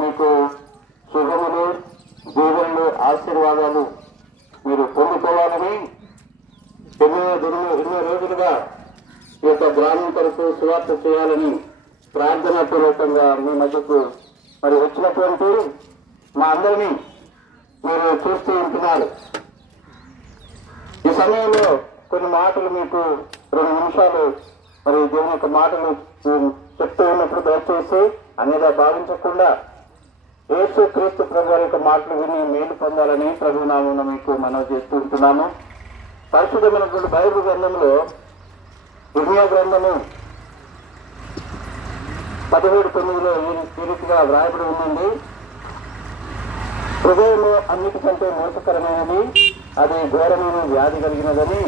మీకు శుభములు, దీవెనలు, ఆశీర్వాదాలు మీరు పొందుకోవాలని ఎన్నో రోజులుగా ఈ యొక్క గ్రామం కొరకు సువార్త చేయాలని ప్రార్థనాపూర్వకంగా మీ మధ్యకు మరి వచ్చినటువంటి మా అందరినీ మీరు చూస్తూ ఉంటున్నారు. ఈ సమయంలో కొన్ని మాటలు మీకు 2 నిమిషాలు మరి దేవుని యొక్క మాటలు చెప్తూ ఉన్నప్పుడు దయచేసి అనేలా భావించకుండా యేసు క్రీస్తు ప్రభు వారి యొక్క మాటలు విని మేలు పొందాలని ప్రభు నామమున మీకు మనవి చేస్తూ ఉంటున్నాము. పరిశుద్ధమైనటువంటి బైబిల్ గ్రంథంలో ఇర్మియా గ్రంథము 17:9 ఈ రీతిగా వ్రాయబడి ఉందండి. హృదయము అన్నిటికంటే మోసకరమైనది, అది ఘోరమైన వ్యాధి కలిగినదని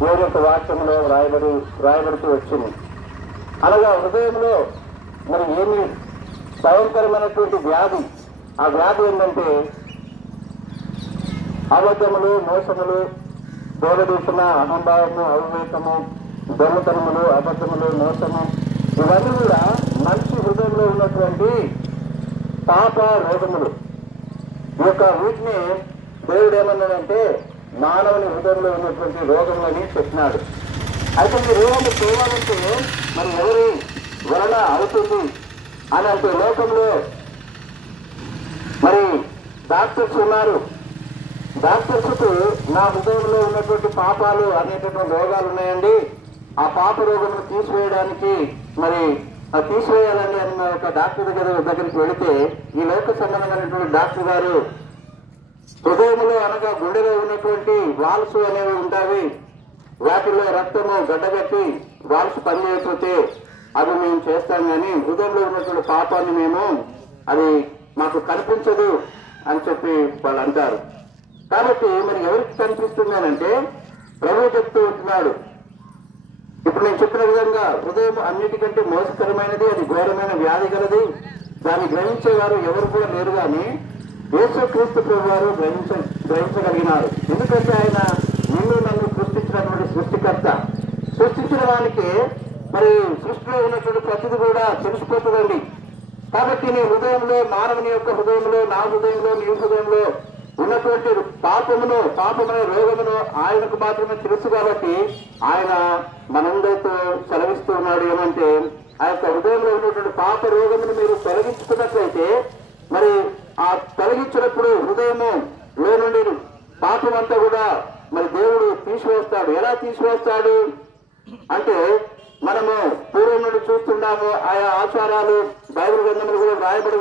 దేవుని యొక్క వాక్యంలో వ్రాయబడుతూ వచ్చింది. అనగా హృదయంలో మరి ఏమి భయంకరమైనటువంటి వ్యాధి, ఆ వ్యాధి ఏంటంటే అబద్ధములు, మోసములు, దూరదూషణ, అహంభావము, అవివేకము, దొంగతనములు, అబద్ధములు, మోసము, ఇవన్నీ కూడా మనిషి హృదయంలో ఉన్నటువంటి పాప రోగములు. ఈ యొక్క వీటిని దేవుడు ఏమన్నాడంటే మానవుని హృదయంలో ఉన్నటువంటి రోగములని చెప్పినాడు. అయితే ఈ రోగము పోవాలంటే మరి ఎవరి వలన అవుతుంది అని అంటే లోకంలో మరి డాక్టర్స్ ఉన్నారు. డాక్టర్స్కు నా హృదయంలో ఉన్నటువంటి పాపాలు అనేటటువంటి రోగాలు ఉన్నాయండి, ఆ పాప రోగమును తీసివేయడానికి మరి తీసివేయాలని అని ఒక డాక్టర్ దగ్గరికి వెళితే ఈ లోక సంబంధమైనటువంటి డాక్టర్ గారు హృదయంలో అనగా గుండెలో ఉన్నటువంటి వాల్స్ అనేవి ఉంటాయి, వాటిల్లో రక్తము గడ్డగట్టి వాల్స్ పనిచేయకపోతే అవి మేము చేస్తాం, కానీ హృదయంలో ఉన్నటువంటి పాపాన్ని మేము అది మాకు కనిపించదు అని చెప్పి వాళ్ళు అంటారు. కాబట్టి మరి ఎవరికి కనిపిస్తుంది అంటే ప్రభు చెప్తూ ఉంటున్నాడు. ఇప్పుడు నేను చెప్పిన విధంగా హృదయం అన్నిటికంటే మోసకరమైనది, అది ఘోరమైన వ్యాధి గలది, దాన్ని గ్రహించేవారు ఎవరు కూడా లేరు, కానీ యేసు క్రీస్తు ప్రభు వారు గ్రహించగలిగినారు. ఎందుకంటే ఆయన నన్ను సృష్టించినటువంటి సృష్టికర్త. సృష్టించిన వానికి మరి సృష్టిలో ఉన్నటువంటి ప్రతిది కూడా తెలిసిపోతుందండి. కాబట్టి నీ హృదయంలో, మానవుని యొక్క హృదయంలో, నా హృదయంలో, నీ హృదయంలో ఉన్నటువంటి పాపమును రోగమును ఆయనకు మాత్రమే తెలుసు. కాబట్టి ఆయన మనందరితో సెలవిస్తూ ఉన్నాడు ఏమంటే ఆ యొక్క హృదయంలో ఉన్నటువంటి పాప రోగమును మీరు తొలగించుకున్నట్లయితే మరి ఆ తొలగించినప్పుడు హృదయము లో నుండి పాపం అంతా కూడా మరి దేవుడు తీసివేస్తాడు. ఎలా తీసివేస్తాడు అంటే మనము పూర్వం నుండి చూస్తున్నాము, ఆయా ఆచారాలు బైబిల్ గ్రంథములు కూడా రాయబడి